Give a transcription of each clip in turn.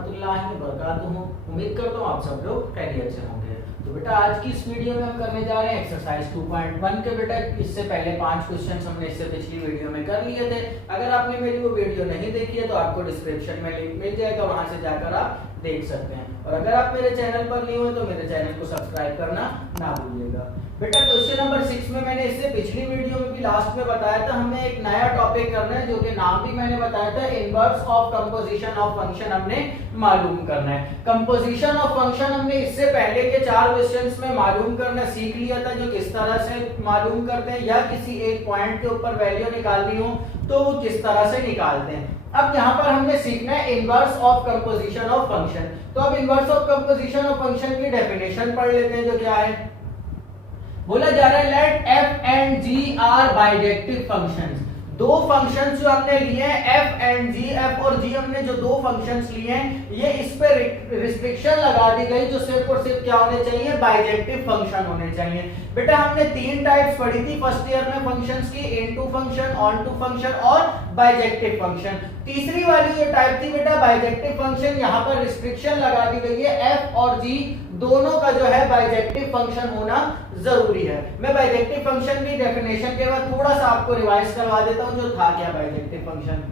रहमतुल्लाहि व बरकातुहू। उम्मीद करता हूँ आप सब लोग खैरियत से होंगे। तो बेटा आज की इस वीडियो में हम करने जा रहे हैं एक्सरसाइज 2.1 के। बेटा इससे पहले 5 क्वेश्चंस हमने इससे पिछली वीडियो में कर लिए थे। अगर आपने मेरी वो वीडियो नहीं देखी है तो आपको डिस्क्रिप्शन में लिंक मिल जाएगा, वहां से जाकर आप देख सकते हैं। और अगर आप मेरे चैनल पर नहीं हो तो मेरे चैनल को सब्सक्राइब करना ना भूलिएगा। बेटा क्वेश्चन नंबर 6 में मैंने इससे पिछली वीडियो में भी लास्ट में बताया था, हमें एक नया टॉपिक करना है जो कि नाम भी मैंने बताया था, inverse of composition of function हमने मालूम करना है। कंपोजिशन ऑफ फंक्शन हमने इससे पहले के 4 क्वेश्चंस में मालूम करना सीख लिया था, जो किस तरह से मालूम करते हैं या किसी एक पॉइंट के ऊपर वैल्यू निकालनी हो तो वो किस तरह से निकालते हैं। अब यहाँ पर हमने सीखना है inverse of composition of function. तो अब inverse of composition of function की डेफिनेशन पढ़ लेते हैं, जो क्या है। बोला जा रहा है let f and g are bijective functions. दो फंक्शंस जो हमने लिए हैं f एंड g, f और g हमने जो दो फंक्शंस लिए हैं ये इस पे रिस्ट्रिक्शन लगा दी गई, जो सिर्फ और सिर्फ क्या होने चाहिए, बाइजेक्टिव फंक्शन होने चाहिए। बेटा हमने 3 टाइप्स पढ़ी थी फर्स्ट ईयर में फंक्शंस की, इनटू फंक्शन, ऑनटू फंक्शन और बाइजेक्टिव फंक्शन। तीसरी वाली जो टाइप थी बेटा बाइजेक्टिव फंक्शन, यहाँ पर रिस्ट्रिक्शन लगा दी गई है f और g दोनों का जो है बाइजेक्टिव फंक्शन होना जरूरी है। मैं बाइजेक्टिव फंक्शन की डेफिनेशन के बाद थोड़ा सा आपको रिवाइज करवा देता हूं, जो था क्या bijective function.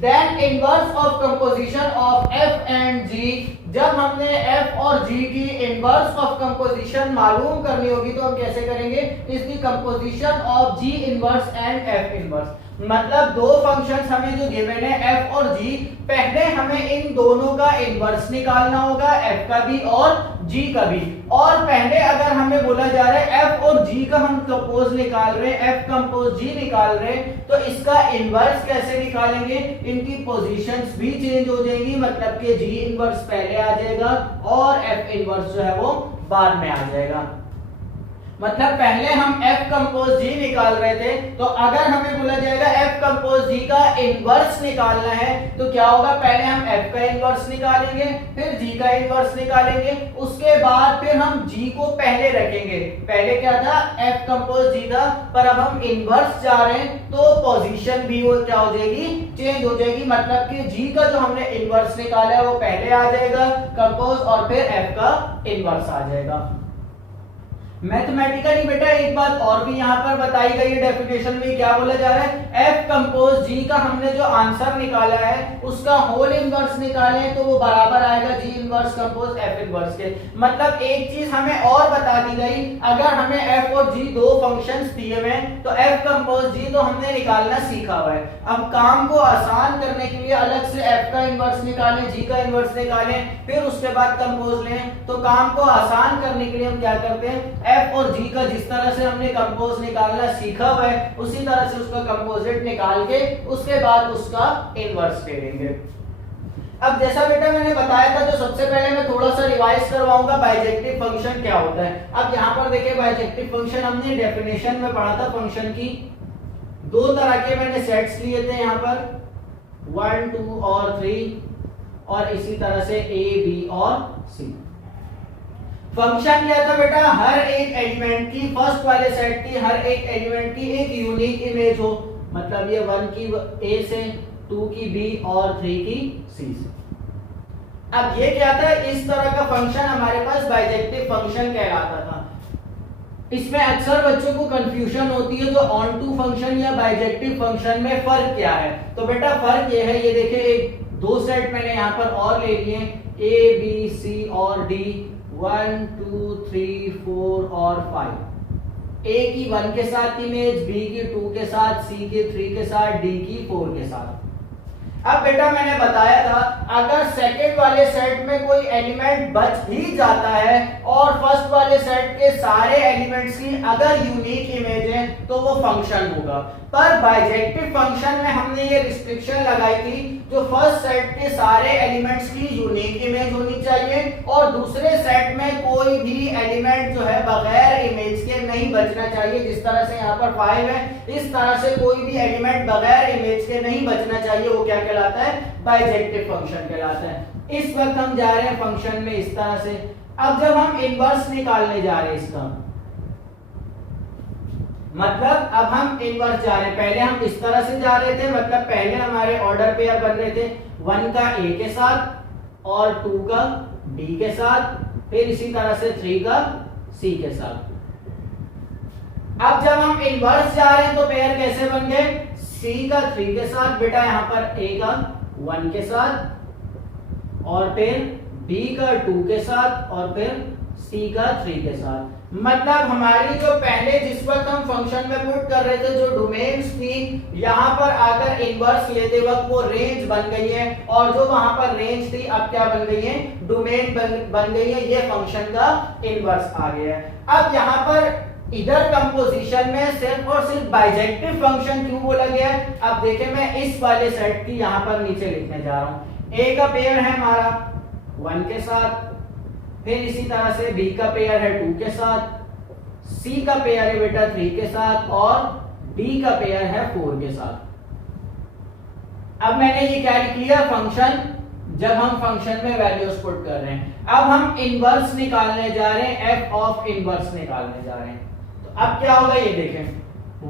Then inverse of composition of f and g, जब हमने f और g की इनवर्स ऑफ कंपोजिशन मालूम करनी होगी तो हम कैसे करेंगे, is the composition of g inverse and f inverse. मतलब दो फंक्शंस हमें जो गिवन है f और g, पहले हमें इन दोनों का इनवर्स निकालना होगा, f का भी और g का भी। और पहले अगर हमें बोला जा रहा है f और g का हम कंपोज निकाल रहे हैं, f कंपोज g निकाल रहे हैं, तो इसका इनवर्स कैसे निकालेंगे, इनकी पोजीशंस भी चेंज हो जाएंगी। मतलब कि g इनवर्स पहले आ जाएगा और f इनवर्स जो है वो बाद में आ जाएगा। मतलब पहले हम f कंपोज g निकाल रहे थे, तो अगर हमें बोला जाएगा f कंपोज g का इनवर्स निकालना है तो क्या होगा, पहले हम f का इनवर्स निकालेंगे, फिर g का इनवर्स निकालेंगे, उसके बाद फिर हम g को पहले रखेंगे। पहले क्या था, f कंपोज g था, पर अब हम इनवर्स जा रहे हैं तो पोजीशन भी वो क्या हो जाएगी, चेंज हो जाएगी। मतलब कि g का जो हमने इनवर्स निकाला है वो पहले आ जाएगा कंपोज, और फिर f का इनवर्स आ जाएगा। मैथमेटिकली बेटा एक बात और भी यहाँ पर बताई गई है डेफिनेशन में, क्या बोला जा रहा है, f कंपोज g का हमने जो आंसर निकाला है उसका होल इनवर्स निकालें तो वो बराबर आएगा g inverse compose f inverse के। मतलब एक चीज हमें और बता दी गई, अगर हमें f और g दो फंक्शंस दिए हुए हैं तो f कंपोज g तो हमने निकालना सीखा हुआ है। अब काम को आसान करने के लिए अलग से f का इनवर्स निकालें, g का इनवर्स निकालें, फिर उसके बाद कंपोज लें, तो काम को आसान करने के लिए हम क्या करते हैं, f और g का जिस तरह से हमने कंपोज निकालना सीखा हुआ है उसी तरह से उसका कंपोजिट निकाल के उसके बाद उसका इनवर्स ले लेंगे। अब जैसा बेटा मैंने बताया था, जो सबसे पहले मैं थोड़ा सा रिवाइज करवाऊंगा बाइजेक्टिव फंक्शन क्या होता है। अब यहाँ पर देखिए बाइजेक्टिव फंक्शन हमने डेफिनेशन में पढ़ा था फंक्शन की, दो तरह के मैंने सेट्स लिए थे यहाँ पर 1 2 और 3, और इसी तरह से a b और c। फंक्शन क्या था बेटा, हर एक एलिमेंट की, फर्स्ट वाले सेट की हर एक एलिमेंट की एक यूनिक इमेज हो। मतलब ये 1 की a से, 2 की b और 3 की c से। अब ये क्या था, इस तरह का फंक्शन हमारे पास बाइजेक्टिव फंक्शन कहलाता था। इसमें अक्सर बच्चों को कंफ्यूजन होती है, जो ऑन टू फंक्शन या बाइजेक्टिव फंक्शन में फर्क क्या है। तो बेटा फर्क ये है, ये देखिए एक दो सेट मैंने यहाँ पर और ले लिए, a b c और d, 1 2 3 4 और 5। a की 1 के साथ इमेज, b की 2 के साथ, c की 3 के साथ, d की 4 के साथ। अब बेटा मैंने बताया था, अगर सेकंड वाले सेट में कोई एलिमेंट बच भी जाता है और फर्स्ट वाले सेट के सारे एलिमेंट्स की अगर यूनिक इमेज है तो वो फंक्शन होगा। पर बाइजेक्टिव फंक्शन में हमने ये रिस्ट्रिक्शन लगाई थी, जो फर्स्ट सेट के सारे एलिमेंट्स की यूनिक इमेज होनी चाहिए और दूसरे सेट में कोई भी एलिमेंट जो है बगैर इमेज के नहीं बचना चाहिए। जिस तरह से यहाँ पर 5 है, इस तरह से कोई भी एलिमेंट बगैर इमेज के नहीं बचना चाहिए, वो क्या कहलाता है, बाइजेक्टिव फंक्शन कहलाता है। इस वक्त हम जा रहे हैं फंक्शन में इस तरह से। अब जब हम इनवर्स निकालने जा रहे हैं इसका, मतलब अब हम इनवर्स जा रहे हैं, पहले हम इस तरह से जा रहे थे, मतलब पहले हमारे ऑर्डर पेयर बन रहे थे 1 का a के साथ और 2 का d के साथ, फिर इसी तरह से 3 का c के साथ। अब जब हम इनवर्स जा रहे हैं तो पेयर कैसे बन गए, c का 3 के साथ, बेटा यहां पर a का 1 के साथ, और फिर b का 2 के साथ, और फिर c का 3 के साथ। मतलब हमारी जो पहले जिस वक्त हम फंक्शन में पुट कर रहे थे जो डोमेन्स थी, यहां पर आकर इनवर्स लेते वक्त वो रेंज बन गई है, और जो वहां पर रेंज थी अब क्या बन गई है, डोमेन बन गई है। ये फंक्शन का इनवर्स आ गया है। अब यहां पर इधर कंपोजिशन में सिर्फ और सिर्फ बाइजेक्टिव फंक्शन क्यों बोला गया है, अब देखें मैं इस वाले सेट की यहां पर नीचे लिखने जा रहा हूं। a का पेयर है हमारा 1 के साथ, फिर इसी तरह से b का पेयर है 2 के साथ, c का पेयर है बेटा 3 के साथ, और d का पेयर है 4 के साथ। अब मैंने ये क्या लिख लिया, फंक्शन, जब हम फंक्शन में वैल्यूज पुट कर रहे हैं। अब हम इनवर्स निकालने जा रहे हैं, f ऑफ इनवर्स निकालने जा रहे हैं। तो अब क्या होगा ये देखें,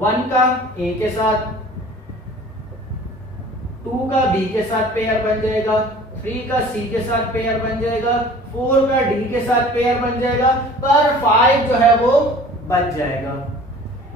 1 का a के साथ, 2 का b के साथ पेयर बन जाएगा, 3 का c के साथ पेयर बन जाएगा, 4 का d के साथ पेयर बन जाएगा, पर 5 जो है वो बच जाएगा।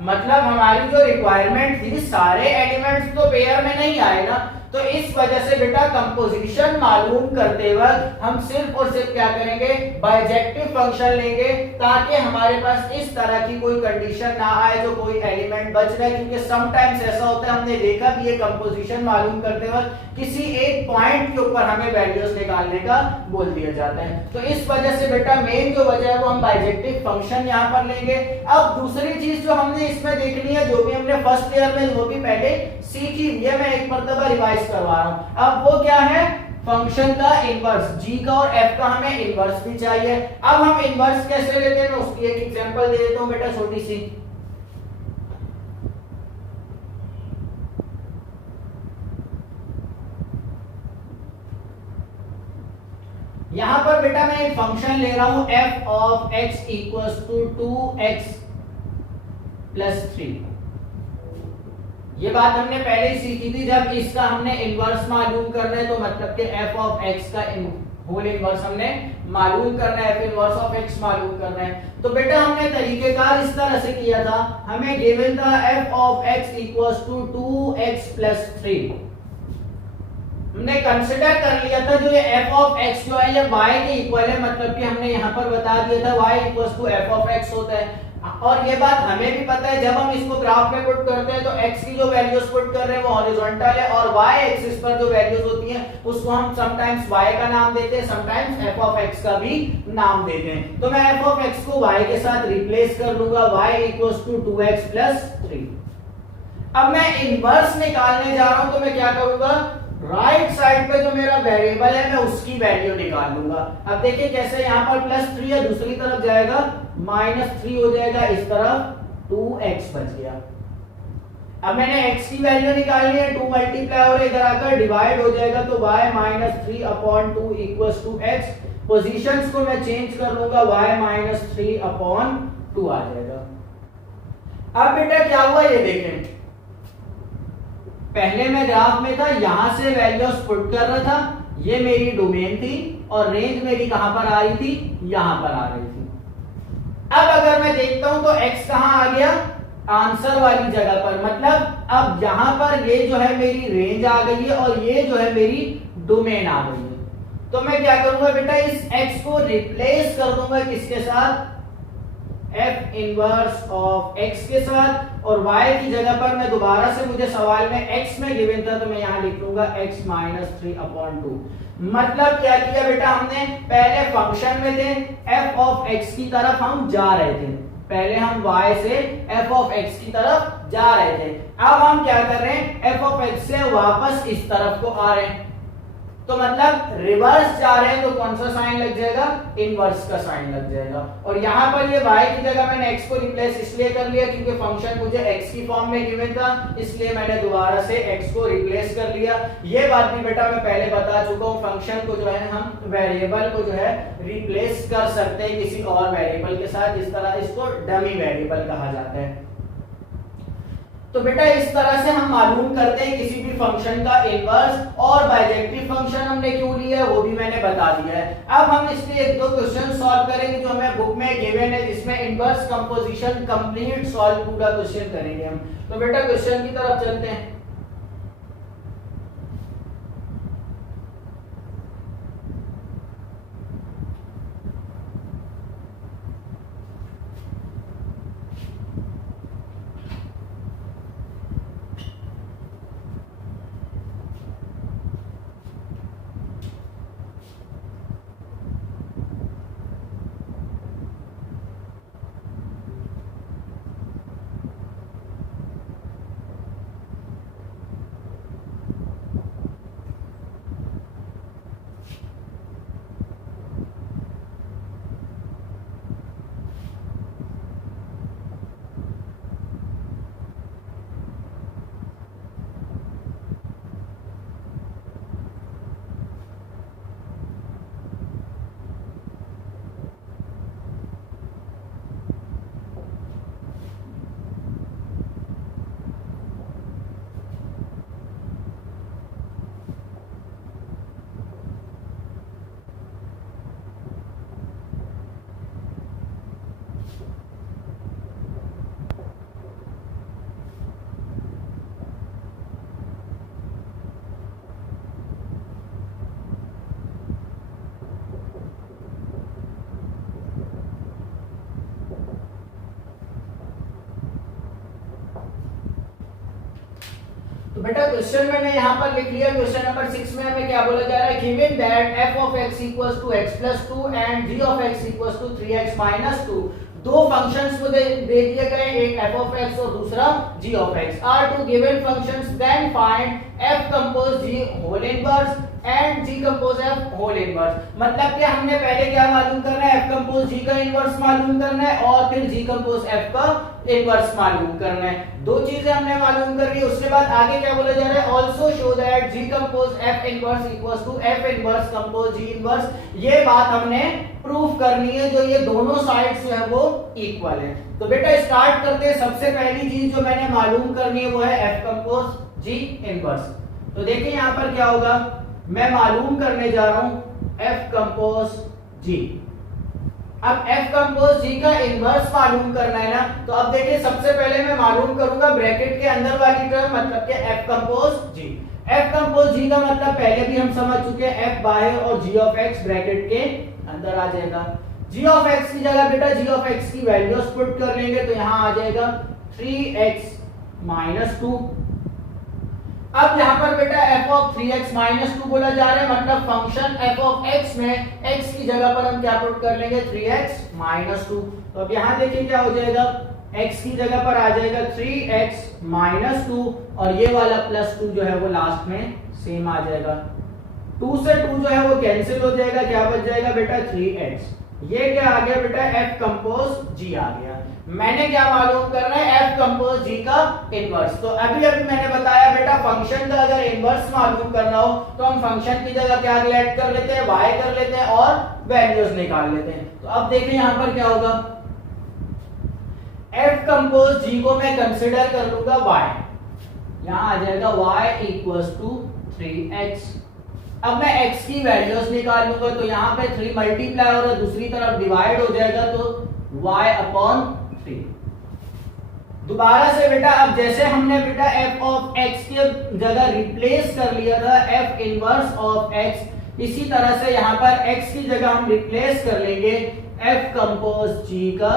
मतलब हमारी जो रिक्वायरमेंट थी सारे एलिमेंट्स तो पेयर में नहीं आए ना, तो इस वजह से बेटा कंपोजिशन मालूम करते वक्त हम सिर्फ और सिर्फ क्या करेंगे, बाइजेक्टिव फंक्शन लेंगे, ताकि हमारे पास इस तरह की कोई कंडीशन ना आए जो कोई एलिमेंट बच रहा है। क्योंकि समटाइम्स ऐसा होता है, हमने देखा भी ये कंपोजिशन मालूम करते वक्त किसी एक पॉइंट के ऊपर हमें वैल्यूज निकालने का बोल दिया जाता है। तो इस वजह से बेटा मेन जो वजह है वो हम बाइजेक्टिव फंक्शन यहाँ पर लेंगे। अब दूसरी चीज जो हमने इसमें देखनी है, जो भी हमने फर्स्ट ईयर में वो भी पहले सीखी, ये मैं एक मर्तबा रिवाइज करवा रहा हूं। अब वो क्या है, फंक्शन का इनवर्स, g का और f का हमें इनवर्स भी चाहिए। अब हम इनवर्स कैसे लेते हैं, उसकी एक एग्जांपल दे देता हूं बेटा छोटी सी। यहां पर बेटा मैं एक फंक्शन ले रहा हूं f of x equals to 2x plus 3। ये बात हमने पहले ही सीखी थी, जब इसका हमने इनवर्स मालूम करना है तो मतलब कि f ऑफ x का होल इनवर्स हमने मालूम करना है, f इनवर्स ऑफ x मालूम करना है। तो बेटा हमने तरीकेकार इस तरह से किया था, हमें गिवन था f of x equals to 2x plus 3। हमने कंसीडर कर लिया था जो ये f ऑफ x जो है ये y के इक्वल है, मतलब कि हमने यहाँ पर बता दिया था y equals to f of x होता है। और ये बात हमें भी पता है, जब हम इसको ग्राफ में पुट करते हैं तो x की जो वैल्यूज पुट कर रहे हैं वो हॉरिजॉन्टल है, और y एक्सिस पर जो वैल्यूज होती हैं उसको हम समटाइम्स y का नाम देते हैं, समटाइम्स f ऑफ x का भी नाम देते हैं। तो मैं f ऑफ x को y के साथ रिप्लेस कर लूंगा, y equals to 2x plus 3। अब मैं इनवर्स निकालने जा रहा हूं, तो मैं क्या करूंगा, राइट साइड पे जो मेरा वेरिएबल है मैं उसकी वैल्यू निकाल लूंगा। अब देखिए कैसे, यहाँ पर प्लस 3 है, दूसरी तरफ जाएगा -3 हो जाएगा, इस तरफ 2x बच गया। अब मैंने x की वैल्यू निकालनी है, 2 मल्टीप्लाई और इधर आकर डिवाइड हो जाएगा, तो y -3/2 equals to x। Positions को मैं चेंज कर लूंगा, y -3/2 आ जाएगा। अब बेटा क्या हुआ ये देखें, पहले मैं ग्राफ में था, यहां से वैल्यूज पुट कर रहा था, ये मेरी डोमेन थी, और रेंज मेरी कहां पर आ रही थी, यहां पर आ रही थी। अब अगर मैं देखता हूं तो x कहां आ गया, आंसर वाली जगह पर, मतलब अब यहां पर ये जो है मेरी रेंज आ गई है, और ये जो है मेरी डोमेन आ गई है। तो मैं क्या करूंगा बेटा, इस x को रिप्लेस कर दूंगा किसके साथ, f इनवर्स ऑफ x के साथ, और y की जगह पर मैं दोबारा से, मुझे सवाल में x में गिवन था तो मैं यहां लिख लूंगा x -3/2। मतलब क्या किया बेटा, हमने पहले फंक्शन में थे, f ऑफ x की तरफ हम जा रहे थे, पहले हम y से f ऑफ x की तरफ जा रहे थे, अब हम क्या कर रहे हैं, f ऑफ x से वापस इस तरफ को आ रहे हैं। तो मतलब रिवर्स जा रहे हैं तो कौन सा साइन लग जाएगा, इनवर्स का साइन लग जाएगा। और यहां पर ये y की जगह मैंने x को रिप्लेस इसलिए कर लिया क्योंकि फंक्शन मुझे x की फॉर्म में गिवन था, इसलिए मैंने दोबारा से x को रिप्लेस कर लिया। ये बात भी बेटा मैं पहले बता चुका हूं, फंक्शन को जो है हम वेरिएबल को जो है रिप्लेस कर सकते हैं किसी और वेरिएबल के साथ, इस तरह इसको डमी वेरिएबल कहा जाता है। तो बेटा इस तरह से हम मालूम करते हैं किसी भी फंक्शन का इनवर्स, और बाइजेक्टिव फंक्शन हमने क्यों लिया है वो भी मैंने बता दिया है। अब हम इसके एक दो क्वेश्चन सॉल्व करेंगे जो हमें बुक में गिवन है, जिसमें इनवर्स कंपोजिशन कंप्लीट सॉल्व पूरा क्वेश्चन करेंगे हम। तो बेटा क्वेश्चन की तरफ चलते हैं। तो बेटा क्वेश्चन मैंने यहाँ पर लिख लिया। क्वेश्चन नंबर 6 में हमें क्या बोला जा रहा है, given that f of x equals to x plus 2 and g of x equals to 3x minus 2, दो फंक्शंस को दे दिए गए, एक f of x और दूसरा g of x, are two given functions, then find f compose g whole inverse and g compose f whole inverse। मतलब कि हमने पहले क्या मालूम करना है, f compose g का इनवर्स मालूम करना है और फिर g compose f का इनवर्स मालूम करना है। दो चीजें हमने मालूम कर ली। उसके बाद आगे क्या बोला जा रहा है, also show that g compose f inverse equals to f inverse compose g inverse. ये बात हमने प्रूफ करनी है, जो ये दोनों साइड्स जो है वो इक्वल है। तो बेटा स्टार्ट करते हैं। सबसे पहली चीज जो मैंने मालूम करनी है वो है f कंपोज g इनवर्स। तो देखिए यहाँ पर क्या होगा, मैं मालूम करने जा रहा हूं f कंपोज g। अब f कंपोज g का इनवर्स मालूम करना है ना, तो अब देखिए सबसे पहले मैं मालूम करूंगा ब्रैकेट के अंदर वाली टर्म, मतलब कि f compose g। f compose g का मतलब पहले भी हम समझ चुके हैं, f बाहर और g ऑफ x ब्रैकेट के अंदर आ जाएगा। g ऑफ x की जगह बेटा g ऑफ x की वैल्यूज पुट कर लेंगे, तो यहां आ जाएगा 3x - 2। अब यहाँ पर बेटा f of 3x - 2 बोला जा रहा है, मतलब फंक्शन f of x में x की जगह पर हम क्या पुट कर लेंगे, 3x - 2। तो अब यहाँ देखिए क्या हो जाएगा, x की जगह पर आ जाएगा 3x - 2 और ये वाला +2 जो है वो लास्ट में सेम आ जाएगा। 2 से 2 जो है वो कैंसिल हो जाएगा, क्या बच जाएगा बेटा 3x। ये क्या आ गया बेटा, f कंपोज g आ गया। मैंने क्या मालूम करना है, f कंपोज g का इनवर्स। तो अभी मैंने बताया बेटा फंक्शन का अगर इनवर्स मालूम करना हो तो हम फंक्शन की जगह क्या ऐड कर लेते हैं, y कर लेते हैं और वैल्यूज निकाल लेते हैं। तो अब देखिए यहाँ पर क्या होगा, f कंपोज g को मैं कंसीडर कर लूंगा y, यहाँ आ जाएगा y = 3x। अब मैं x की वैल्यूज निकाल लूंगा, तो यहाँ पे 3 मल्टीप्लाई और दूसरी तरफ डिवाइड हो जाएगा, तो y/3। दोबारा से बेटा अब जैसे हमने बेटा f ऑफ x की जगह रिप्लेस कर लिया था f इनवर्स ऑफ x, इसी तरह से यहाँ पर x की जगह हम रिप्लेस कर लेंगे f कंपोज g का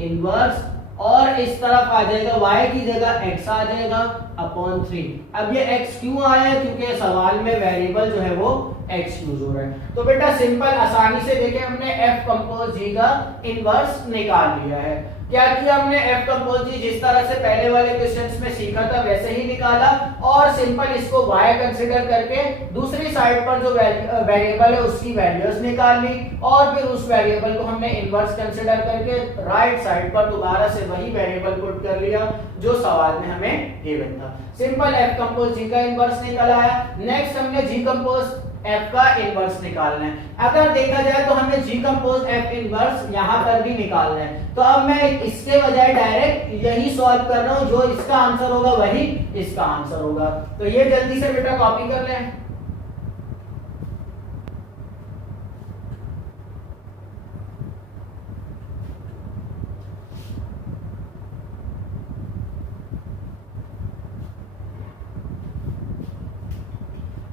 इनवर्स, और इस तरफ आ जाएगा y की जगह x आ जाएगा /3। अब ये x क्यों आया है, क्योंकि सवाल में वेरिएबल जो है वो x यूज हो रहा है। तो बेटा सिंपल आसानी से देखिए हमने f कंपोज g का इनवर्स निकाल लिया है। क्या किया हमने, f कंपोज g जिस तरह से पहले वाले क्वेश्चंस में सीखा था वैसे ही निकाला, और सिंपल इसको y कंसीडर करके दूसरी साइड पर जो वेरिएबल है उसकी वैल्यूज निकाल ली, और फिर उस वेरिएबल को हमने इनवर्स कंसीडर करके राइट साइड पर दोबारा से वही वेरिएबल पुट कर लिया जो सवाल में हमें गिवन था। सिंपल f कंपोज g का इनवर्स निकल आया। नेक्स्ट हमने g कंपोज f का इनवर्स निकालना है। अगर देखा जाए तो हमें g कंपोज f इनवर्स यहां पर भी निकालना है। तो अब मैं इसके बजाय डायरेक्ट यही सॉल्व कर रहा हूं, जो इसका आंसर होगा वही इसका आंसर होगा। तो ये जल्दी से बेटा कॉपी कर लें।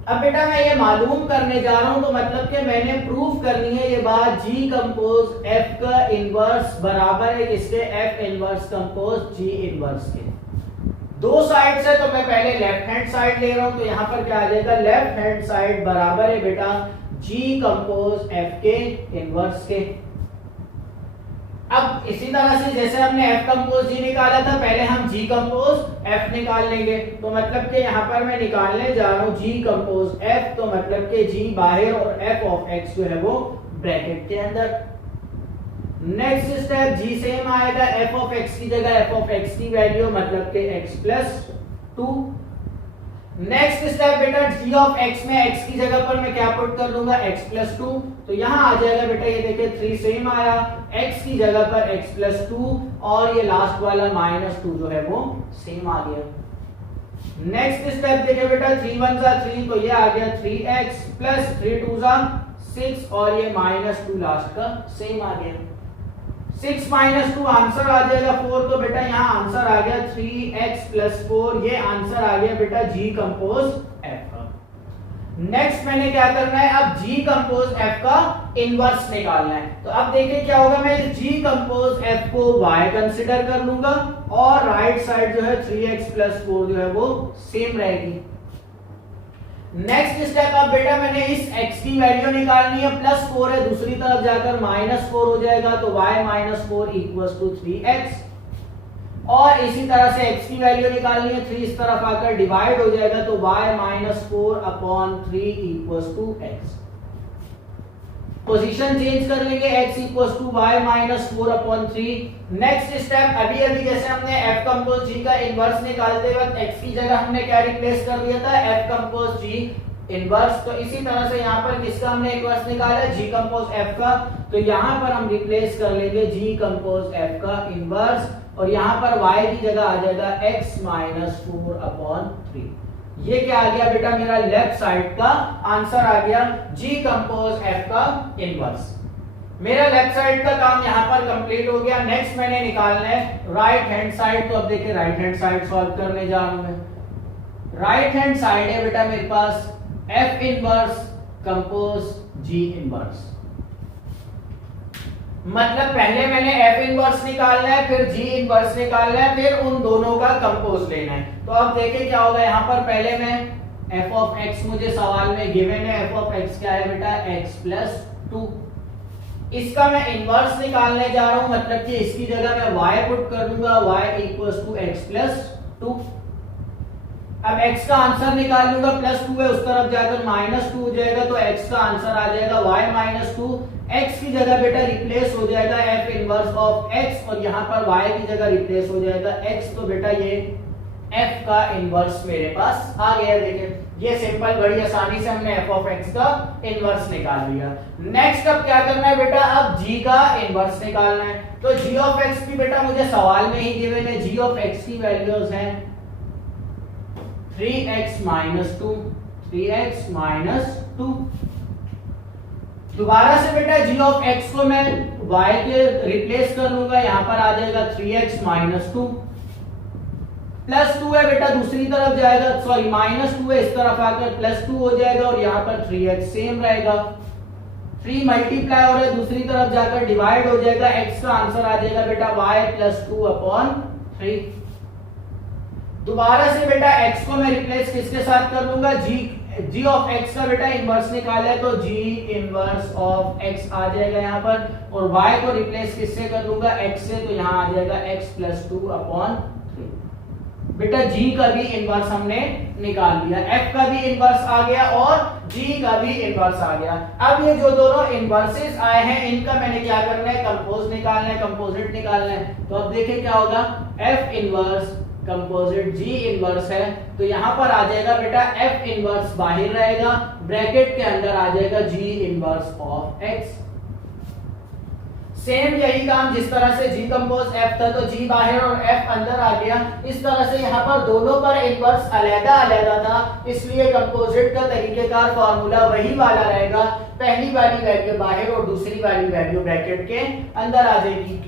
अब बेटा मैं ये मालूम करने जा रहा हूं, तो मतलब कि मैंने प्रूफ करनी है ये बात, g कंपोज f का इनवर्स बराबर है किसके, f inverse compose g inverse के। दो साइड से तो मैं पहले लेफ्ट हैंड साइड ले रहा हूं, तो यहां पर क्या आ जाएगा, लेफ्ट हैंड साइड बराबर है बेटा g कंपोज f के इनवर्स के। अब इसी तरह से जैसे हमने f कंपोज g निकाला था, पहले हम g कंपोज f निकाल लेंगे। तो मतलब कि यहाँ पर मैं निकालने जा रहा हूँ g कंपोज f, तो मतलब कि g बाहर और f ऑफ x जो है वो ब्रैकेट के अंदर। नेक्स्ट स्टेप g सेम आएगा, f ऑफ x की जगह f ऑफ x की वैल्यू मतलब कि x प्लस 2। नेक्स्ट स्टेप बेटा g ऑफ x में x की जगह पर मैं क्या पुट कर दूंगा, x प्लस 2। तो यहां आ जाएगा बेटा, ये देखिए 3 सेम आया, x की जगह पर x प्लस 2 और ये लास्ट वाला -2 जो है वो सेम आ गया। नेक्स्ट स्टेप देखिए बेटा 3 1 जा 3, तो ये आ गया 3x प्लस 3 2 जा 6 और ये -2 लास्ट का सेम आ गया। 6 - 2 आंसर आ जाएगा 4, तो बेटा यहाँ आंसर आ गया 3x प्लस 4, ये आंसर आ गया बेटा g कंपोज f का। नेक्स्ट मैंने क्या करना है, अब g कंपोज f का इनवर्स निकालना है। तो अब देखिए क्या होगा, मैं g कंपोज f को y कंसीडर कर लूंगा और राइट साइड जो है 3x प्लस 4 जो है वो सेम रहेगी। नेक्स्ट स्टेप, अब बेटा मैंने इस x की वैल्यू निकालनी है, +4 है, दूसरी तरफ जाकर -4 हो जाएगा, तो y - 4 = 3x। और इसी तरह से x की वैल्यू निकालनी है, 3 इस तरफ आकर डिवाइड हो जाएगा, तो y - 4/3 = x। पोजीशन चेंज कर लेंगे, x = y - 4/3। नेक्स्ट स्टेप, अभी जैसे हमने f कंपोज g का इनवर्स निकालते वक्त x की जगह हमने क्या रिप्लेस कर दिया था, f कंपोज g इनवर्स। तो इसी तरह से यहाँ पर किसका हमने इनवर्स निकाला है, g कंपोज f का। तो यहाँ पर हम रिप्लेस कर लेंगे g कंपोज f का इनवर्स और यहाँ पर y की जगह आ जाएगा x - 4/3। ये क्या आ गया बेटा, मेरा लेफ्ट साइड का आंसर आ गया g कंपोज f का इनवर्स। मेरा लेफ्ट साइड का काम यहाँ पर कंप्लीट हो गया। नेक्स्ट मैंने निकालना है राइट हैंड साइड। तो अब देखिए राइट हैंड साइड सॉल्व करने जा रहा हूं मैं। राइट हैंड साइड है बेटा मेरे पास f inverse compose g inverse. मतलब पहले मैंने f इनवर्स निकालना है, फिर g इनवर्स निकालना है, फिर उन दोनों का कंपोज लेना है। तो अब देखिए क्या होगा, यहाँ पर पहले मैं f ऑफ x, मुझे सवाल में गिवन है f ऑफ x क्या है बेटा, x प्लस 2। इसका मैं इनवर्स निकालने जा रहा हूं, मतलब कि इसकी जगह मैं y पुट कर दूंगा, y = x प्लस 2। अब x का आंसर निकाल लूंगा, +2 है, उस तरफ जाकर -2 हो जाएगा, तो x का आंसर आ जाएगा y - 2। x की जगह बेटा रिप्लेस हो जाएगा f इनवर्स ऑफ x और यहाँ पर y की जगह रिप्लेस हो जाएगा x। तो बेटा ये f का इनवर्स मेरे पास आ गया। देखिए ये सिंपल, बड़ी आसानी से हमने f ऑफ x का इनवर्स निकाल लिया। नेक्स्ट अब क्या करना है बेटा, अब g का इनवर्स निकालना है। तो g ऑफ x की बेटा मुझे सवाल में ही गिवन है, g ऑफ x की वैल्यूज हैं 3x - 2, 3x - 2। दोबारा से बेटा g ऑफ x को मैं y के रिप्लेस कर लूंगा, यहां पर आ जाएगा 3x - 2 +2 है बेटा, दूसरी तरफ जाएगा, सॉरी -2 है, इस तरफ आकर +2 हो जाएगा और यहाँ पर 3x सेम रहेगा। 3 मल्टीप्लाई हो रहा है, दूसरी तरफ जाकर डिवाइड हो जाएगा, x का आंसर आ जाएगा बेटा y + 2/3। दोबारा से बेटा x को मैं रिप्लेस किसके साथ कर लूंगा, g ऑफ x का बेटा इनवर्स निकाला है, तो g इनवर्स ऑफ x आ जाएगा यहाँ पर, और y को रिप्लेस किससे कर लूंगा, x से, तो यहाँ आ जाएगा x + 2/3। बेटा g का भी इनवर्स हमने निकाल लिया, f का भी इनवर्स आ गया और g का भी इनवर्स आ गया। अब ये जो दोनों इनवर्सेस आए हैं, इनका मैंने क्या करना है, कंपोज निकालना है, कंपोजिट निकालना है। तो अब देखिए क्या होगा, f inverse composite g inverse है, तो यहां पर आ जाएगा बेटा f इनवर्स बाहर रहेगा, ब्रैकेट के अंदर आ जाएगा g inverse of x। Same यही काम जिस तरह से g कंपोज f था तो g बाहर और f अंदर आ गया, इस तरह से यहाँ पर दोनों पर इनवर्स अलग अलग था, इसलिए कंपोजिट का तरीकेकार फार्मूला वही वाला रहेगा, पहली वाली वैल्यू बाहर और दूसरी वाली वैल्यू ब्रैकेट के अंदर आ जाएगी।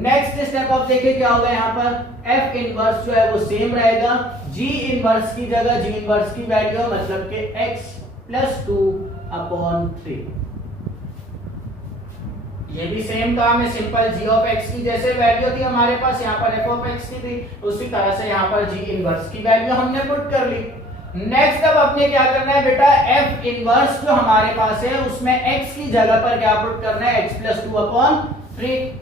नेक्स्ट स्टेप आप देखिए क्या होगा, यहाँ पर f इनवर्स जो है वो सेम रहेगा, g इनवर्स की जगह g इनवर्स की वैल्यू मतलब कि x प्लस 2/3। ये भी सेम काम है, सिंपल g ऑफ x की जैसे वैल्यू थी हमारे पास यहाँ पर f ऑफ x की थी, उसी तरह से यहाँ पर g इनवर्स की वैल्यू हमने पुट कर ली। नेक्स्ट अब अपने क्या करना है बेटा, f इनवर्स जो हमारे पास है उसमें x की जगह पर क्या पुट करना है, x प्लस 2/3।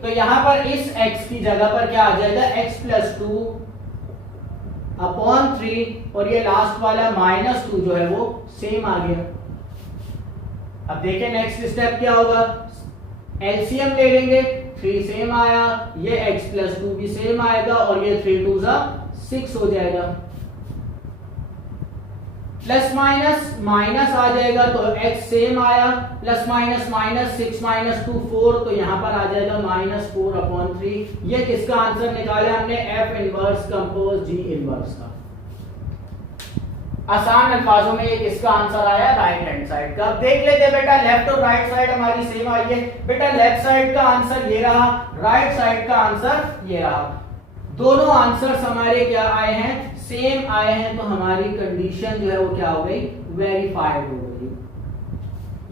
तो यहाँ पर इस x की जगह पर क्या आ जाएगा, x प्लस 2/3 और ये लास्ट वाला -2 जो है वो सेम आ गया। अब देखिए नेक्स्ट स्टेप क्या होगा, एलसीएम ले लेंगे, 3 सेम आया, ये x प्लस 2 भी सेम आएगा और ये 3 2 6 हो जाएगा, प्लस माइनस माइनस आ जाएगा तो x सेम आया, प्लस माइनस माइनस 6 - 2 4, तो यहां पर आ जाएगा -4/3। ये किसका आंसर निकाला हमने, f inverse compose g inverse का। आसान अल्फाजों में ये किसका आंसर आया, राइट हैंड साइड का। अब देख लेते हैं बेटा, लेफ्ट और राइट साइड हमारी सेम आई है। बेटा लेफ्ट साइड का आंसर ये रहा, राइट साइड का आंसर ये रहा, दोनों आंसर्स हमारे क्या आए हैं, सेम आए हैं, तो हमारी कंडीशन जो है वो क्या हो गई, वेरीफाइड हो गई।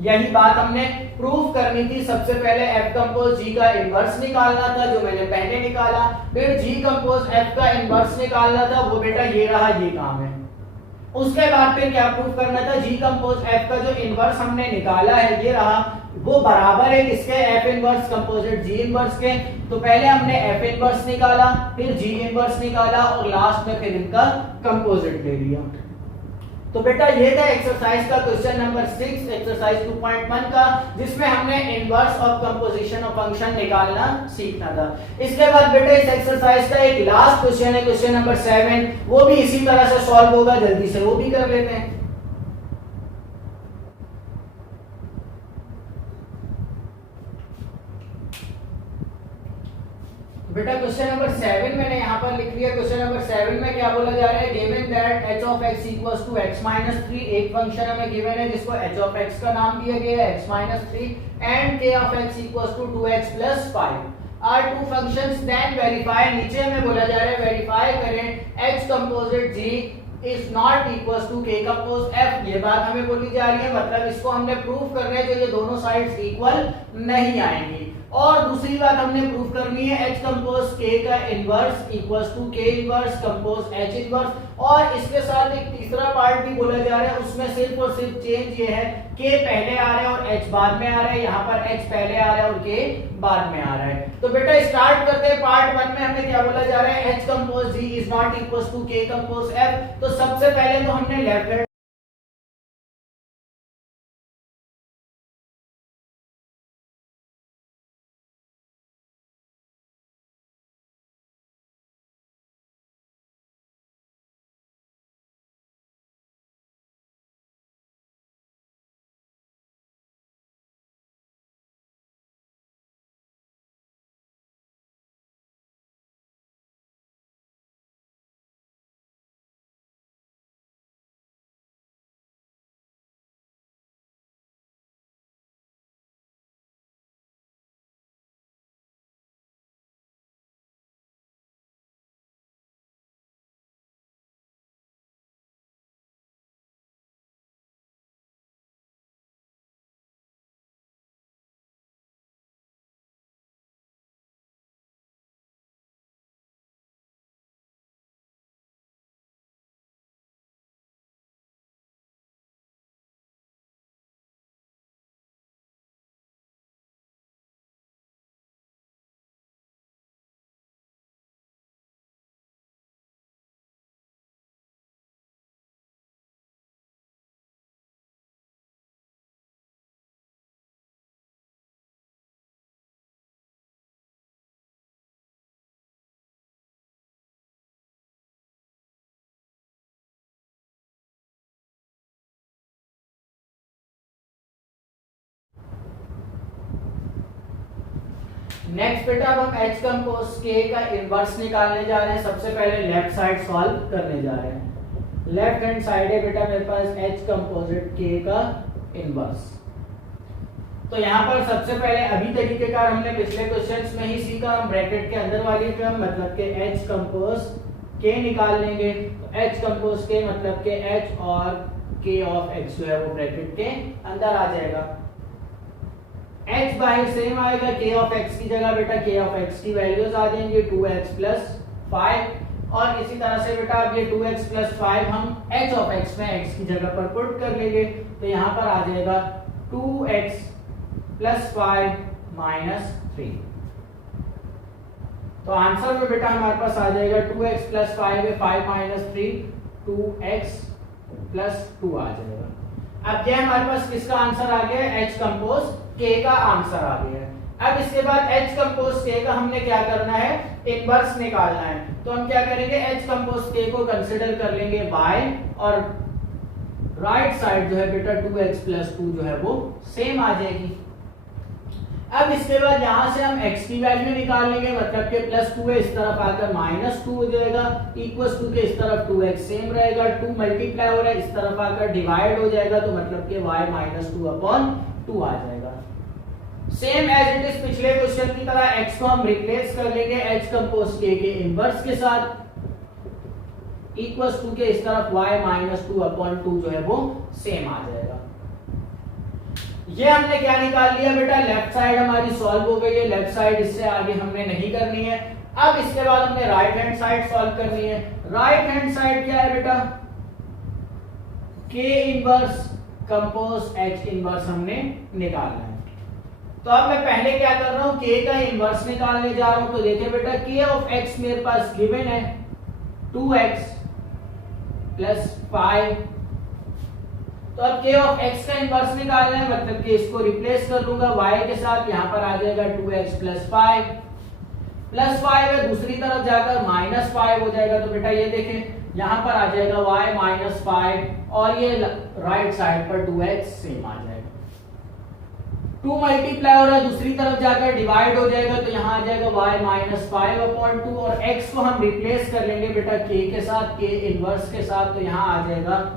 यही बात हमने प्रूफ करनी थी, सबसे पहले f कंपोज g का इनवर्स निकालना था जो मैंने पहले निकाला, फिर g कंपोज f का इनवर्स निकालना था, वो बेटा ये रहा, ये काम है। उसके बाद फिर क्या प्रूफ करना था, g कंपोज f का जो इनवर्स हमने निकाला है ये रहा, वो बराबर है किसके, f inverse composite g inverse के। तो पहले हमने f इनवर्स निकाला, फिर g इनवर्स निकाला और लास्ट में फिर इनका कंपोजिट ले लिया। तो बेटा ये था एक्सरसाइज का क्वेश्चन नंबर 6 एक्सरसाइज 2.1 का, जिसमें हमने inverse of composition of function निकालना सीखना था। इसके बाद बेटा इस एक्सरसाइज का एक लास्ट क्वेश्चन है, क्वेश्चन नंबर 7, वो भी इसी तरह से सॉल्व होगा, जल्दी से वो भी कर लेते हैं। बेटा क्वेश्चन नंबर 7 मैंने यहाँ पर लिख लिया। क्वेश्चन नंबर 7 में क्या बोला जा रहा है, given that h of x equals to x minus 3, एक फंक्शन हमें गिवन है जिसको h ऑफ x का नाम दिया गया है x minus 3 and k of x equals to 2x plus 5 are two functions, then verify, नीचे हमें बोला जा रहा है वेरीफाई करें h composite g is not equals to k compose f। ये बात हमें बोली जा रही है, मतलब इसको हमने प्रूफ करना है जो ये दोनों साइड्स इक्वल नहीं आएंगी। और दूसरी बात हमने प्रूफ करनी है h कंपोज k का inverse equals to k inverse compose h inverse, और इसके साथ एक तीसरा पार्ट भी बोला जा रहा है, उसमें सिर्फ और सिर्फ चेंज ये है k पहले आ रहा है और h बाद में आ रहा है, यहाँ पर h पहले आ रहा है और k बाद में आ रहा है। तो बेटा स्टार्ट करते हैं पार्ट 1 में, हमें क्या बोला जा रहा है, h compose g is not equals to k compose f। तो सबसे पहले तो हमने लेफ्ट हैंड नेक्स्ट बेटा अब हम h कंपोज k का इनवर्स निकालने जा रहे हैं। सबसे पहले लेफ्ट साइड सॉल्व करने जा रहे हैं। लेफ्ट हैंड साइड है बेटा मेरे पास h कंपोजिट k का इनवर्स। तो यहाँ पर सबसे पहले अभी तरीके का हमने पिछले क्वेश्चंस में ही सीखा, हम ब्रैकेट के अंदर वाली टर्म मतलब के h कंपोज k निकाल लेंगे। तो h कंपोज k मतलब के h और k ऑफ x जो है वो ब्रैकेट के अंदर आ जाएगा। h बाहर सेम आएगा, k ऑफ x की जगह बेटा k ऑफ x की वैल्यूज आ जाएंगे 2x प्लस 5 और इसी तरह से बेटा अब ये 2x प्लस 5 हम h ऑफ x में x की जगह पर पुट कर लेंगे। तो यहाँ पर आ जाएगा 2x प्लस 5 माइनस 3। तो आंसर में बेटा हमारे पास आ जाएगा 2x प्लस 5 है 5 माइनस 3 2x प्लस 2 आ जाएगा। अब ये हमारे पास किसका आंसर आ गया है? h कंपोज k का आंसर आ गया है। अब इसके बाद h कंपोज k का हमने क्या करना है? इनवर्स निकालना है। तो हम क्या करेंगे? h कंपोज k को कंसीडर कर लेंगे y और राइट साइड जो है बेटा 2x प्लस 2 जो है वो सेम आ जाएगी। अब इसके बाद यहां से हम x की वैल्यू निकाल लेंगे, मतलब कि प्लस 2 है इस तरफ आकर माइनस 2 हो जाएगा, इक्वल्स टू के इस तरफ 2x सेम रहेगा, 2 मल्टीप्लाई हो रहा है इस तरफ आकर डिवाइड हो जाएगा, तो मतलब कि y माइनस 2 अपॉन 2 आ जाएगा। सेम एज इट इज पिछले क्वेश्चन की तरह x को हम रिप्लेस कर लेंगे h कंपोज k के इनवर्स के साथ, इक्वल्स टू के इस तरफ y माइनस 2 अपॉन 2 जो है वो सेम आ जाएगा। ये हमने क्या निकाल लिया बेटा? लेफ्ट साइड हमारी सॉल्व हो गई है। लेफ्ट साइड इससे आगे हमने नहीं करनी है। अब इसके बाद हमने राइट हैंड साइड सॉल्व करनी है। राइट हैंड साइड क्या है बेटा? k inverse compose h inverse हमने निकालना है। तो अब मैं पहले क्या कर रहा हूं? k का इनवर्स निकालने जा रहा हूं। तो देखिए बेटा k ऑफ x मेरे पास गिवन है 2x प्लस 5। तो अब k ऑफ x का इनवर्स निकालना है, मतलब कि इसको रिप्लेस कर लूंगा y के साथ। यहाँ पर आ जाएगा 2x प्लस 5 प्लस 5 है, दूसरी तरफ जाकर माइनस 5 हो जाएगा। तो बेटा ये देखें यहाँ पर आ जाएगा y माइनस 5 और ये राइट साइड पर 2x सेम आ जाएगा। 2 मल्टीप्लाई हो रहा है, दूसरी तरफ जाकर डिवाइड हो जाएगा, तो यहाँ आ जाएगा y माइनस 5 अपॉन 2 और x को हम रिप्लेस कर लेंगे बेटा k के साथ, k इनवर्स के साथ। तो यहाँ आ जाएगा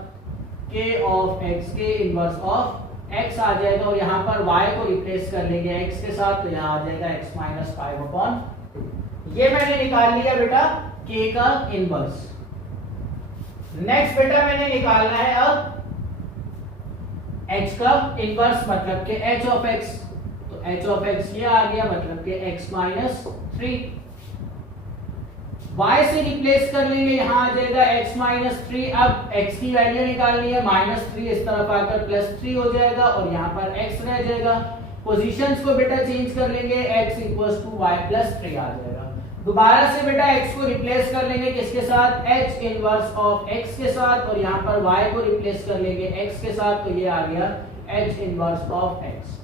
k of x, k inverse of x आ जाएगा और यहाँ पर y को रिप्लेस कर लेंगे x के साथ, तो यहाँ आ जाएगा x माइनस 5 अपॉन 2। ये मैंने निकाल लिया बेटा k का इनवर्स। नेक्स्ट बेटा मैंने निकालना है अब h का इनवर्स, मतलब कि h ऑफ x। तो h ऑफ x ये आ गया, मतलब कि x माइनस 3। y से रिप्लेस कर लेंगे, यहाँ आ जाएगा x माइनस 3। अब x की वैल्यू निकालनी है, माइनस 3 इस तरफ आकर प्लस 3 हो जाएगा और यहाँ पर x रह जाएगा। पोजीशंस को बेटा चेंज कर लेंगे, x equals to y plus 3 आ जाएगा। दोबारा से बेटा x को रिप्लेस कर लेंगे किसके साथ? h इनवर्स ऑफ x के साथ और यहाँ पर y को रिप्लेस कर लेंगे x के साथ, तो ये आ गया h inverse of x।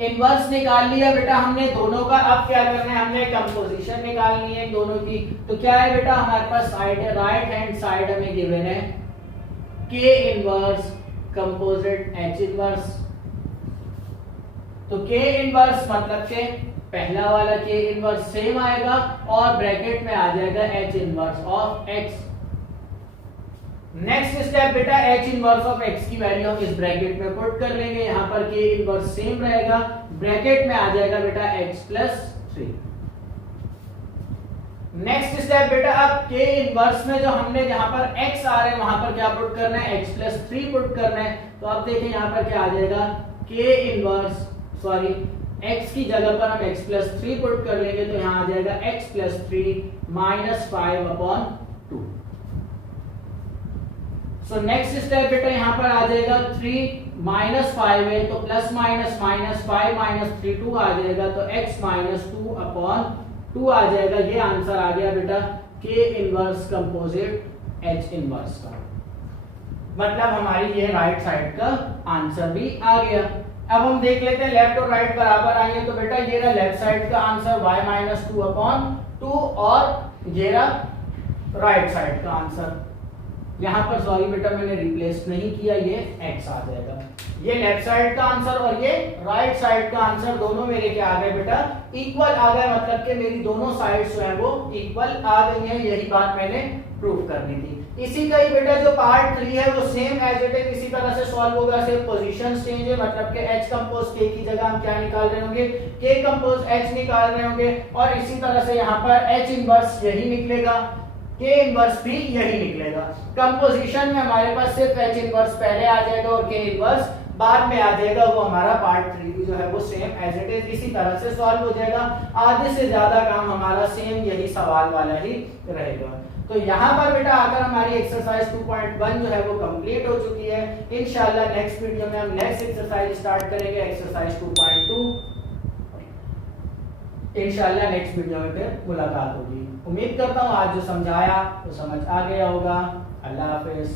Inverse निकाल लिया बेटा हमने दोनों का। अब क्या करना है? हमने कंपोजिशन निकालनी है दोनों की। तो क्या है बेटा हमारे पास साइड है, राइट हैंड साइड हमें गिवन है k inverse composite h inverse. तो k इनवर्स मतलब के पहला वाला k इनवर्स सेम आएगा और ब्रैकेट में आ जाएगा h inverse of x। Next step बेटा h इनवर्स ऑफ x की वैल्यू हम इस ब्रैकेट में पुट कर लेंगे। यहाँ पर k इनवर्स सेम रहेगा, ब्रैकेट में आ जाएगा बेटा x प्लस 3। नेक्स्ट स्टेप बेटा अब k इनवर्स में जो हमने यहाँ पर x आ रहे हैं वहां पर क्या पुट करना है? x प्लस 3 पुट करना है। तो अब देखें यहाँ पर क्या आ जाएगा? k इनवर्स x की जगह पर हम x प्लस 3 पुट कर लेंगे, तो यहाँ आ जाएगा x plus 3 minus 5 upon 2। So next step बेटा यहाँ पर आ जाएगा 3 माइनस 5 है, तो प्लस माइनस माइनस 5 माइनस 3 2 आ जाएगा, तो x माइनस 2 अपॉन 2 आ जाएगा। ये आंसर आ गया बेटा k inverse composite h inverse का। मतलब हमारी ये राइट साइड का आंसर भी आ गया। अब हम देख लेते हैं लेफ्ट और राइट बराबर आएंगे। तो बेटा ये रहा लेफ्ट साइड का आंसर y माइनस 2 अपॉन 2 और ये रहा राइट साइड का आंसर। यहाँ पर सॉरी बेटा मैंने रिप्लेस नहीं किया, ये x आ जाएगा। ये लेफ्ट साइड का आंसर और ये राइट साइड का आंसर दोनों मेरे क्या आ गए बेटा, इक्वल आ गए, मतलब कि मेरी दोनों साइड्स जो है वो इक्वल आ गई हैं। यही बात मैंने प्रूव करनी थी। इसी का ही बेटा जो पार्ट 3 है वो सेम एज इट इज इसी तरह से सॉल्व होगा, सिर्फ पोजीशन चेंज है, मतलब कि h कंपोज k की जगह हम क्या निकाल रहे होंगे, k कंपोज h निकाल रहे होंगे, और इसी तरह से यहाँ पर h इनवर्स यही निकलेगा, k इनवर्स भी यही निकलेगा। कंपोजिशन में हमारे पास सिर्फ h इनवर्स पहले आ जाएगा और k इनवर्स बाद में आ जाएगा, वो हमारा पार्ट 3 जो है वो सेम एज इट इज इसी तरह से सॉल्व हो जाएगा। आधे से ज्यादा काम हमारा सेम यही सवाल वाला ही रहेगा। तो यहाँ पर बेटा आकर हमारी एक्सरसाइज 2.1 जो है वो कंप्लीट हो चुकी है। इंशाल्लाह नेक्स्ट वीडियो में हम नेक्स्ट एक्सरसाइज स्टार्ट करेंगे, एक्सरसाइज 2.2। इंशाल्लाह नेक्स्ट वीडियो में फिर मुलाकात होगी। उम्मीद करता हूँ आज जो समझाया वो समझ आ गया होगा। अल्लाह हाफिज।